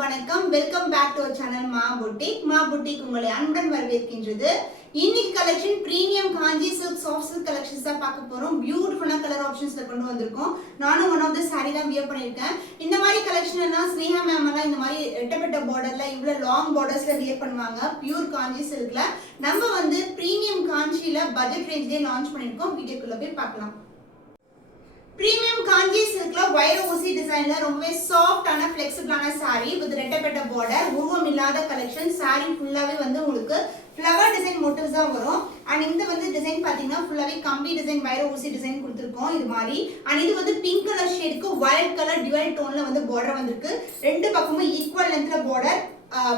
வணக்கம். Welcome back to our channel Maa boutique. Maa boutique உங்களை அன்புடன் வரவேற்கின்றது. இன்னைக்கு collection premium Kanchi silk soft silk collections தான் பார்க்க போறோம். பியூட்டிஃபுல்லான கலர் ஆப்ஷன்ஸ்ல கொண்டு வந்திருக்கோம். நானும் ஒன் ஆஃப் த சாரி தான் வியர் பண்ணியிருக்கேன். இந்த மாதிரி கலெக்ஷன் எல்லாம் ஸ்னேகா மேம் எல்லாம் இந்த மாதிரி ரெட்டப்பட்ட பார்டர்ல இவ்வளவு லாங் பார்டர்ஸ்ல வியர் பண்ணுவாங்க. பியூர் காஞ்சி சில்க்ல நம்ம வந்து பிரீமியம் காஞ்சியில பட்ஜெட் ரேஞ்ச்லயே லான்ச் பண்ணியிருக்கோம். வீடியோக்குள்ள போய் பார்க்கலாம். பிரீமியம் காஞ்சி சில்க்ல வைர ஊசி டிசைன்ல ரொம்பவே சாஃப்டான ஃபிளெக்சிபிளான சாரி வித் ரெட்டப்பட்ட பார்டர், உருவம் இல்லாத கலெக்ஷன். சாரி ஃபுல்லாவே வந்து உங்களுக்கு ஃப்ளவர் டிசைன் மோட்டிவ்ஸ் தான் வரும். அண்ட் இந்த வந்து டிசைன் பாத்தீங்கன்னா ஃபுல்லாவே கம்பி டிசைன் வைர ஊசி டிசைன் கொடுத்துருக்கோம் இது மாதிரி. அண்ட் இது வந்து பிங்க் கலர் ஷேடுக்கு வயலட் கலர் டிவைட் டோன்ல வந்து பார்டர் வந்திருக்கு. ரெண்டு பக்கமும் ஈக்குவல் லென்த்ல பார்டர்.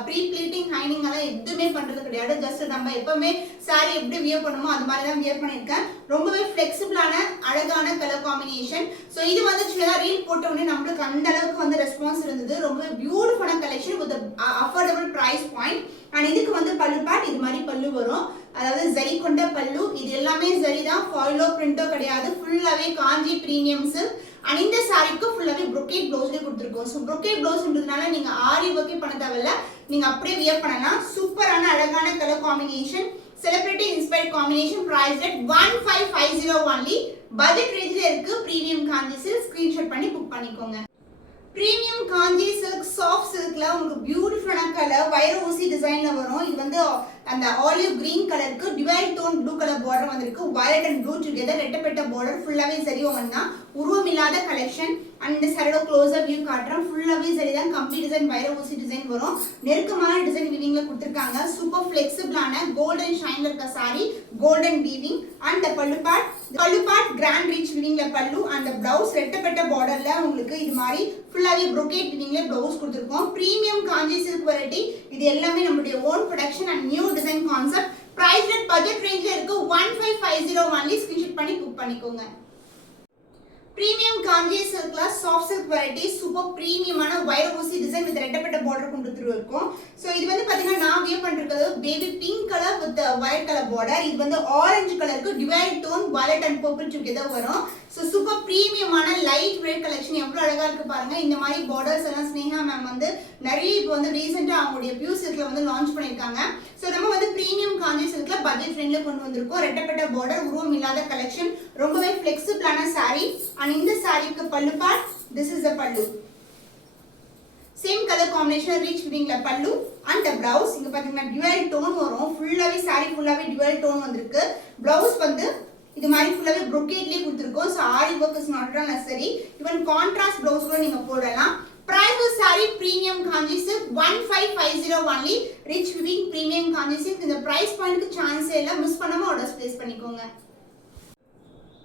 ப்ரீ ப்ளீட்டிங் ஹைனிங் எல்லாம் எதுவுமே பண்றது கிடையாது. ஜஸ்ட் நம்ம எப்பவுமே சாரி எப்படி வியர் பண்ணுமோ அது மாதிரி தான் வியர் பண்ணியிருக்கேன். ரொம்பவே ஃபிளெக்சிபிளான அழகான கலர் காம்பினேஷன். ஸோ இது வந்து ரீல் போட்ட உடனே நம்மளுக்கு அந்த அளவுக்கு வந்து ரெஸ்பான்ஸ் இருந்தது. ரொம்பவே பியூட்டிஃபுல்லான collection with affordable price point. And இதுக்கு வந்து பல்லு பேட் இது மாதிரி பல்லு வரும். அதாவது ஜரி கொண்ட பல்லு. இது எல்லாமே ஜரி தான், ஃபாயிலோ பிரிண்டோ கிடையாது. ஃபுல்லாவே காஞ்சி பிரீமியம்ஸ். அண்ட் இந்த சாரிக்கு ஃபுல்லாவே brocade ப்ளவுஸ்ல கொடுத்துருக்கோம். ஸோ brocade ப்ளவுஸ்ன்றதுனால நீங்க ஆரி ஒர்க்கே பண்ண தேவையில்ல, நீங்க அப்படியே வியர் பண்ணலாம். சூப்பரான அழகான colour combination, celebrity inspired combination. Price rate 1550 only. Budget ரேஞ்சில் இருக்கு. பிரீமியம் காஞ்சி சில்க் ஸ்கிரீன்ஷாட் பண்ணி புக் பண்ணிக்கோங்க. பிரீமியம் காஞ்சி சில்க் சாஃப்ட் சில்க்ல உங்களுக்கு பியூட்டிஃபுல்லான கலர் வைர ஊசி டிசைன்ல வரும். இது வந்து அந்த ஆலிவ் கிரீன் கலருக்கு divide tone blue colour border வந்திருக்கு. வயலட் அண்ட் ப்ளூ டுகெதர் ரெட்டப்பட்ட பார்டர். ஃபுல்லாவே சரி ஒன்னா உருவம் இல்லாத கலெக்ஷன். அண்ட் இந்த சைடோ க்ளோஸர் வியூ காட்டுறேன். ஃபுல்லாவே சரி தான், கம்பி டிசைன் வைர ஊசி டிசைன் வரும். நெருக்கமான டிசைன் வீவிங்ல கொடுத்துருக்காங்க. சூப்பர் ஃபிளெக்சிபிளான கோல்டன் ஷைன்ல இருக்க sorry, golden weaving. And pallu part grand reach வீவிங்ல பல்லு. அண்ட் பிளவுஸ் ரெட்டப்பட்ட பார்டர்ல உங்களுக்கு இது மாதிரி ஃபுல்லாவே brocade வீவிங்ல பிளவுஸ் கொடுத்துருக்கோம். Premium Kanchi silk variety. இது எல்லாமே நம்மளுடைய own production and new design concept. Price rate budget ரேஞ்ச்ல இருக்கு. 1550 ஒன்லி. ஸ்கிரீன்ஷாட் பண்ணி புக் பண்ணிக்கோங்க. பிரீமியம் காஞ்சி சில்க்ல சாஃப்ட் சில்க் வெரைட்டி. சூப்பர் பிரீமியமான வைர ஊசி டிசைன் வித் ரெட்டப்பட்ட பார்டர் கொண்டு இருக்கும். ஸோ இது வந்து பாத்தீங்கன்னா நான் வியர் பண்ணிருக்கிறது baby pink colour with violet colour border. இது வந்து ஆரஞ்சு கலருக்கு divide tone violet and purple together வரும். ஸோ சூப்பர் பிரீமியமான லைட் வெயிட் கலெக்ஷன். எவ்வளவு அழகா இருக்கு பாருங்க. இந்த மாதிரி பார்டர்ஸ் எல்லாம் ஸ்னேகா மேம் வந்து நிறைய இப்போ வந்து ரீசெண்டா அவங்களுடைய பியூர் சில்க்ல வந்து லான்ச் பண்ணிருக்காங்க. ஸோ நம்ம வந்து பிரீமியம் காஞ்சி சில்க்ல பட்ஜெட் ஃப்ரெண்ட்ல கொண்டு வந்திருக்கோம். ரெட்டப்பட்ட பார்டர், உருவம் இல்லாத கலெக்ஷன். ரொம்பவே ஃபிளெக்சிபிளான சாரி. அண்ட் இந்த சாரிக்கு பல்லு பார்ட், திஸ் இஸ் த பல்லு. சேம் கலர் காம்பினேஷன் ரீச் வீவிங்ல பல்லு. அண்ட் பிளவுஸ் இங்க பாத்தீங்கன்னா டியூவல் டோன் வரும். ஃபுல்லாவே சாரி ஃபுல்லாவே டியூவல் டோன் வந்திருக்கு. பிளவுஸ் வந்து இது மாதிரி ஃபுல்லாவே brocade-லயே கொடுத்திருக்கோம். So aari work is not necessary. even contrast blouse கூட நீங்க போடலாம். price of saree premium kanji silk 1550 only. rich weaving premium kanji silk. இந்த price point க்கு chance இல்ல, மிஸ் பண்ணாம ஆர்டர்ஸ் பிளேஸ் பண்ணிக்கோங்க.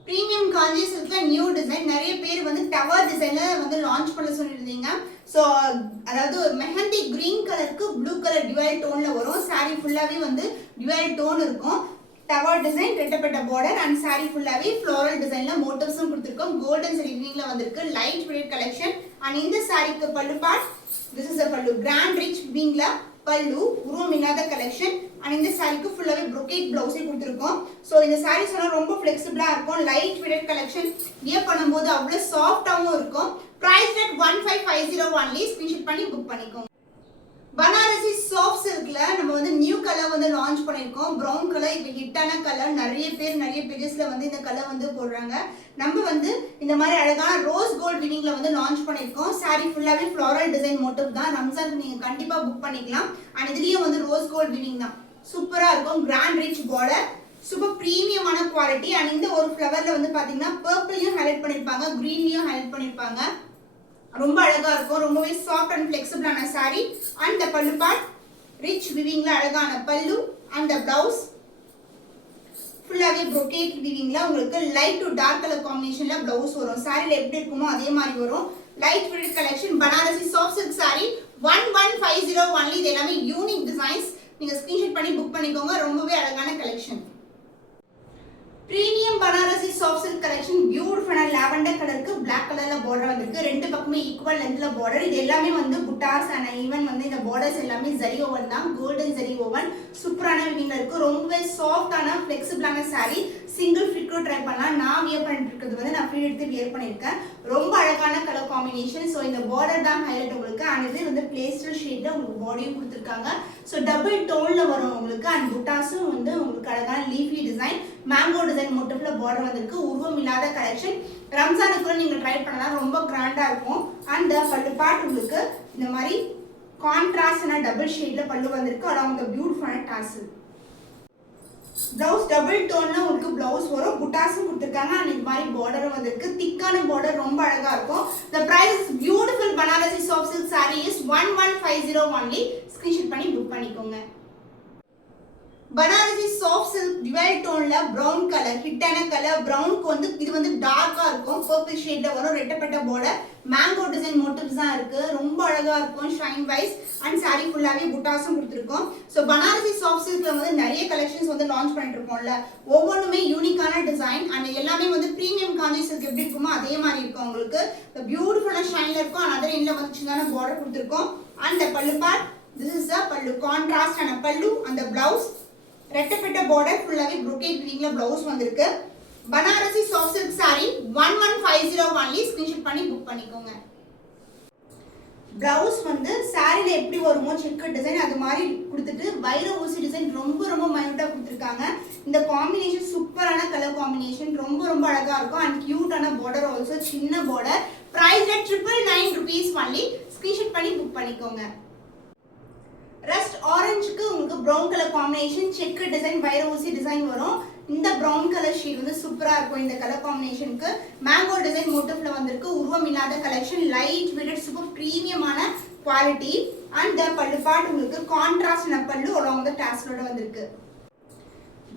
Premium Kanchi சில்க்ல new design. நிறைய பேர் வந்து டவர் டிசைன்ல வந்து லான்ச் பண்ண சொல்லிருந்தீங்க. சோ அதாவது மெஹந்தி கிரீன் கலருக்கு ப்ளூ கலர் டிவைட் டோன்ல வரும். சாரி ஃபுல்லாவே வந்து டிவைட் டோன் இருக்கும். டவர் டிசைன், ரெட்டப்பட்ட பார்டர். அண்ட் சாரி ஃபுல்லாவே ஃப்ளோரல் டிசைன்ல மோட்டிவ்ஸும் கொடுத்திருக்கோம். கோல்டன் வீவிங்ல வந்திருக்கு. Light weight collection. அண்ட் இந்த சாரிக்கு பல்லு பார்ட், திஸ் இஸ் a பல்லு. கிராண்ட் ரிச் வீவிங்ல பல்லு, உருவம் இல்லாத கலெக்ஷன். அண்ட் இந்த சாரிக்கு ஃபுல்லாவே brocade பிளவுஸே கொடுத்திருக்கோம். சோ இந்த சாரீஸ் எல்லாம் ரொம்ப ஃபிளெக்சிபிளா இருக்கும். Light weight collection. வியர் பண்ணும்போது அவ்வளவு சாஃப்ட்டாவும் இருக்கும். Price rate 1550 only. ஸ்கிரீன்ஷாட் பண்ணி புக் பண்ணிக்கோங்க. பனாரசி சாஃப்ட் சில்க்ல நம்ம வந்து நியூ கலர் வந்து லான்ச் பண்ணிருக்கோம். பிரவுன் கலர் இப்போ ஹிட்டான கலர். நிறைய பேஜஸ்ல வந்து இந்த கலர் வந்து போடுறாங்க. நம்ம வந்து இந்த மாதிரி அழகான ரோஸ் கோல்ட் வீவிங்ல வந்து லான்ச் பண்ணிருக்கோம். சாரி ஃபுல்லாவே ஃப்ளோரல் டிசைன் மோட்டிவ் தான். ரம்ஜான் நீங்க கண்டிப்பா புக் பண்ணிக்கலாம். அண்ட் இதுலயே வந்து ரோஸ் கோல்ட் வீவிங் தான். சூப்பரா இருக்கும். கிராண்ட் ரிச் பார்டர், சூப்பர் பிரீமியமான குவாலிட்டி. அண்ட் இந்த ஒரு ஃப்ளவர்ல வந்து பாத்தீங்கன்னா பர்பிளையும் ஹைலைட் பண்ணிருப்பாங்க, கிரீன்லயும் ஹைலைட் பண்ணிருப்பாங்க. ரொம்ப அழகா இருக்கும். ரொம்பவே சாஃப்ட் அண்ட் ஃபிளெக்சிபிளான sari. And the pallu part rich வீவிங்ல அழகான பல்லு. அண்ட் the பிளவுஸ் ஃபுல்லாவே brocade வீவிங்ல உங்களுக்கு லைட் டு டார்க் கலர் காம்பினேஷன்ல பிளவுஸ் வரும். சாரில எப்படி இருக்குமோ அதே மாதிரி வரும். Light weight collection. Banarasi soft silk sari 1150 only. இது எல்லாமே யூனிக் டிசைன்ஸ். நீங்க ஸ்கிரீன்ஷாட் பண்ணி புக் பண்ணிக்கோங்க. ரொம்பவே அழகான collection. Premium Banarasi soft silk collection. பியூட்டிஃபுல்லான லாவெண்டர் கலருக்கு பிளாக் கலர்ல பார்டர் வந்திருக்கு. ரெண்டு பக்கமே ஈக்குவல் லென்த்ல பார்டர். இது எல்லாமே வந்து புட்டாஸ் அண்ட் ஈவன் வந்து இந்த பார்டர்ஸ் எல்லாமே ஜரி ஓவன் தான். Golden zari woven. சூப்பரான வீவிங்ல இருக்கு. ரொம்பவே சாஃப்டான ஃபிளெக்சிபிளான சாரி. சிங்கிள் ஃபிட் கூட ட்ரை பண்ணலாம். நான் வியர் பண்ணிட்டு இருக்கிறது வந்து நான் ஃப்ரீ எடுத்து வியர் பண்ணிருக்கேன். ரொம்ப அழகான கலர் காம்பினேஷன். ஸோ இந்த பார்டர் தான் ஹைலைட் உங்களுக்கு. அண்ட் இது வந்து பேஸ்டல் ஷேட்ல உங்களுக்கு பாடியும் கொடுத்துருக்காங்க. ஸோ டபுள் டோன்ல வரும் உங்களுக்கு. அண்ட் புட்டாஸும் வந்து உங்களுக்கு அழகான லீஃபி டிசைன், மேங்கோ டிசைன் மோட்டிவ்ல பார்டர் வந்திருக்கு. உருவம் இல்லாத கலெக்ஷன். ரம்ஜானுக்கு கூட நீங்க ட்ரை பண்ணலாம், ரொம்ப கிராண்டா இருக்கும். அண்ட் பல்லு பார்ட் உங்களுக்கு இந்த மாதிரி கான்ட்ராஸ்டான டபுள் ஷேட்ல பல்லு வந்திருக்கு. அலாங் வித் பியூட்டிஃபுல்லான டாசல். பிளவுஸ் டபுள் டோன்ல உங்களுக்கு பிளவுஸ் வரும். புட்டாஸும் கொடுத்துருக்காங்க. அண்ட் இந்த மாதிரி பார்டரும் வந்திருக்கு. திக்கான பார்டர், ரொம்ப அழகா இருக்கும். The price is beautiful Banarasi soft silk saree is 1150 only. Screenshot பண்ணி புக் பண்ணிக்கோங்க. பனாரசி சாஃப்ட் சில்க் டுவெல் டோன்ல பிரவுன் கலர், ஹிட்டான கலர். பிரவுனுக்கு வந்து இது வந்து டார்க்கா இருக்கும், பர்பிள் ஷேட்ல வரும். ரெட்டப்பட்ட பார்டர், மேங்கோ டிசைன் மோட்டிவ்ஸ் தான் இருக்கு. ரொம்ப அழகா இருக்கும் ஷைன் வைஸ். அண்ட் சாரி ஃபுல்லாவே புட்டாஸும் கொடுத்துருக்கோம். ஸோ பனாரசி சாஃப்ட் சில்க்ல வந்து நிறைய கலெக்ஷன்ஸ் வந்து லான்ச் பண்ணிட்டு இருக்கோம்ல, ஒவ்வொன்றுமே யூனிக்கான டிசைன். அண்ட் எல்லாமே வந்து பிரீமியம் காஞ்சி சில்க் எப்படி இருக்குமோ அதே மாதிரி இருக்கும் உங்களுக்கு. பியூட்டிஃபுல்லான ஷைன்ல இருக்கும். அண்ட் அதர் எண்ட்ல வந்து சின்ன பார்டர் கொடுத்துருக்கோம். And pallu part, this is the பல்லு, கான்ட்ராஸ்ட் ஆன பல்லு. அந்த பிளவுஸ் ரெட்டப்பட்ட பார்டர், ஃபுல்லாவே brocade வீவிங்ல பிளவுஸ் வந்திருக்கு. Banarasi soft silk saree 1150 only. Screenshot பண்ணி புக் பண்ணிக்கோங்க. பிளவுஸ் வந்து சாரில எப்படி வருமோ செக் டிசைன் அது மாதிரி கொடுத்துட்டு வைர ஊசி டிசைன் ரொம்ப மைனூட்டா கொடுத்துருக்காங்க. இந்த காம்பினேஷன் சூப்பரான கலர் காம்பினேஷன், ரொம்ப அழகா இருக்கும். அண்ட் கியூட்டான பார்டர் ஆல்சோ, சின்ன border. Price at 999 rupees only. Screenshot பண்ணி புக் பண்ணிக்கோங்க. ரஸ்ட் ஆரஞ்சுக்கு உங்களுக்கு brown colour combination, check design, வைர ஊசி டிசைன் வரும். இந்த ப்ரௌன் கலர் ஷேட் வந்து சூப்பரா இருக்கும். இந்த கலர் காம்பினேஷனுக்கு மேங்கோ டிசைன் மோட்டிவ்ல வந்திருக்கு. உருவம் இல்லாத கலெக்ஷன், லைட் வெயிட்டட், சூப்பர் பிரீமியமான குவாலிட்டி. அண்ட் பல்லு பார்ட் உங்களுக்கு contrast pallu along the tassel வந்திருக்கு.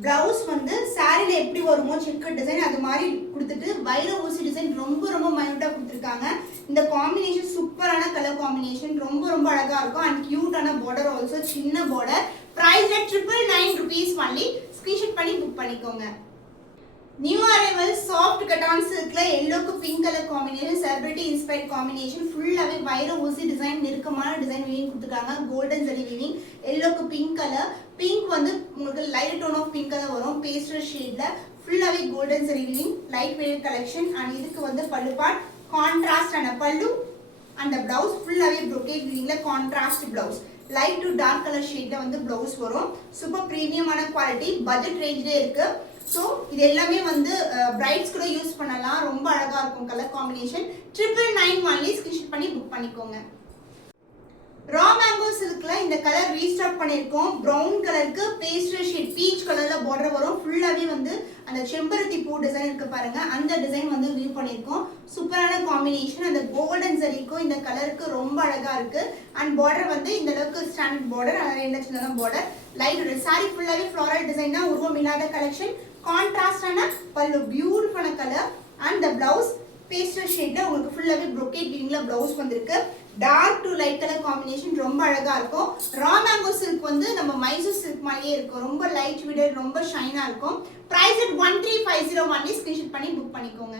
பிளவுஸ் வந்து சாரில எப்படி வருமோ செக் டிசைன் அது மாதிரி கொடுத்துட்டு வைர ஊசி டிசைன் ரொம்ப மைனூட்டா கொடுத்துருக்காங்க. இந்த காம்பினேஷன் சூப்பரான கலர் காம்பினேஷன், ரொம்ப அழகா இருக்கும். அண்ட் கியூட்டான பார்டர் ஆல்சோ, சின்ன border. Price at 999 rupees only. Screenshot பண்ணி புக் பண்ணிக்கோங்க. நியூ அரைவல் சாஃப்ட் கட்டான் சில்க்ல எல்லோக்கு pink colour combination, celebrity inspired combination. ஃபுல்லாவே வைர ஊசி டிசைன், நெருக்கமான டிசைன் வீவிங் கொடுத்துருக்காங்க. Golden zari weaving. எல்லோக்கு பிங்க் கலர். பிங்க் வந்து உங்களுக்கு light tone of pink colour வரும், பேஸ்டல் ஷேட்ல. ஃபுல்லாவே golden zari weaving, light weight collection. And இதுக்கு வந்து பல்லு பார்ட் கான்ட்ராஸ்ட் ஆன பல்லு. அந்த பிளவுஸ் ஃபுல்லாவே brocade வீவிங்ல contrast blouse. Light to dark colour ஷேட்ல வந்து பிளவுஸ் வரும். சூப்பர் பிரீமியமான குவாலிட்டி, பட்ஜெட் ரேஞ்சிலே இருக்கு. ஸோ இது எல்லாமே வந்து பிரைட்ஸ் கூட யூஸ் பண்ணலாம். ரொம்ப அழகா இருக்கும் கலர் காம்பினேஷன். 999 only. ஸ்கிரீன்ஷாட் பண்ணி புக் பண்ணிக்கோங்க. ரா மேங்கோ சில்க்ல இந்த கலர் ரீஸ்டாக் பண்ணிருக்கோம். பிரவுன் கலருக்கு பேஸ்டல் ஷேட் பீச் கலர்ல பார்டர் வரும். ஃபுல்லாவே வந்து அந்த செம்பருத்தி பூ டிசைன் இருக்கு பாருங்க, அந்த டிசைன் வந்து வியூ பண்ணிருக்கோம். சூப்பரான காம்பினேஷன். அந்த கோல்டன் ஜரிக்கும் இந்த கலருக்கு ரொம்ப அழகா இருக்கு. அண்ட் பார்டர் வந்து இந்த அளவுக்கு ஸ்டாண்டர்ட் பார்டர், அதனால என்ன சின்ன பார்டர். லைட் சாரி ஃபுல்லாவே ஃப்ளோரல் டிசைன் தான், உருவம் இல்லாத கலெக்ஷன். கான்ட்ராஸ்டான பல்லு, பியூட்டிஃபுல்லான colour. And the blouse pastel ஷேட்ல உங்களுக்கு ஃபுல்லாவே brocade வீவிங்ல பிளவுஸ் வந்திருக்கு. Dark to light colour combination, ரொம்ப அழகா இருக்கும். ரா மேங்கோ சில்க் வந்து நம்ம மைசூர் சில்க் மாதிரியே இருக்கும். ரொம்ப லைட் வெயிட்டட், ரொம்ப ஷைனா இருக்கும். Price at 1350 only. ஸ்கிரீன்ஷாட் பண்ணி புக் பண்ணிக்கோங்க.